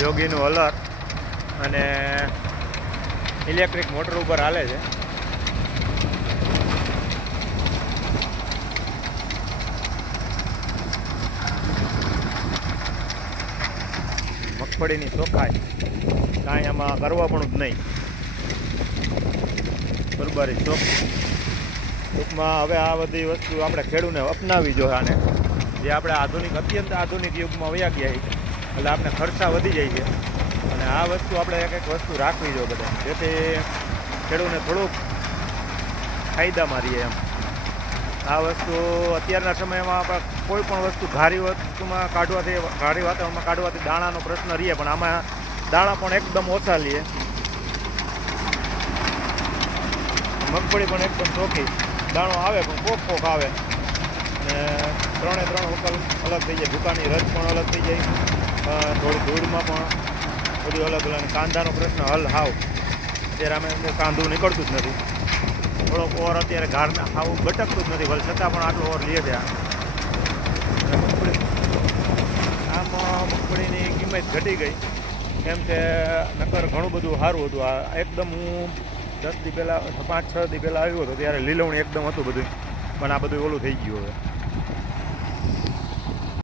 યોગીનું હલર અને electric motor ઉપર હાલે છે. મગફળીની ચોખાઈ કાંઈ આમાં કરવા પણ જ નહીં, બરોબર ચોખ. ટૂંકમાં હવે આ બધી વસ્તુ આપણે ખેડૂતને અપનાવી જોઈએ. આને જે આપણે આધુનિક અત્યંત આધુનિક યુગમાં વયા ગયા એટલે આપણે ખર્ચા વધી જાય છે અને આ વસ્તુ આપણે એક એક વસ્તુ રાખવી જોઈએ બધા, જેથી ખેડૂતને થોડુંક ફાયદામાં રહીએ એમ. આ વસ્તુ અત્યારના સમયમાં આપણે કોઈ પણ વસ્તુ ઘારી વસ્તુમાં ઘારી વાતાવરણમાં કાઢવાથી દાણાનો પ્રશ્ન રહીએ, પણ આમાં દાણા પણ એકદમ ઓછા લઈએ. મગફળી પણ એકદમ ચોખ્ખી, દાણો આવે પણ કોક આવે અને ત્રણે ત્રણ વકલ અલગ થઈ જાય. ભૂકાની રસ પણ અલગ થઈ જાય, થોડી ધૂળમાં પણ બધું અલગ અલગ. કાંદાનો પ્રશ્ન હલ હાવ અત્યારે અમે કાંદું નીકળતું જ નથી. થોડોક ઓર અત્યારે ઘાર હાવ બટકતું જ નથી, ભલે છતાં પણ આટલો ઓર લે છે. આમાં મગફળીની કિંમત ઘટી ગઈ કેમ કે નકર ઘણું બધું સારું હતું. આ એકદમ હું 10 દી પહેલાં 5-6 દી પહેલાં આવ્યો હતો ત્યારે લીલવણી એકદમ હતું બધું, પણ આ બધું ઓલું થઈ ગયું હવે.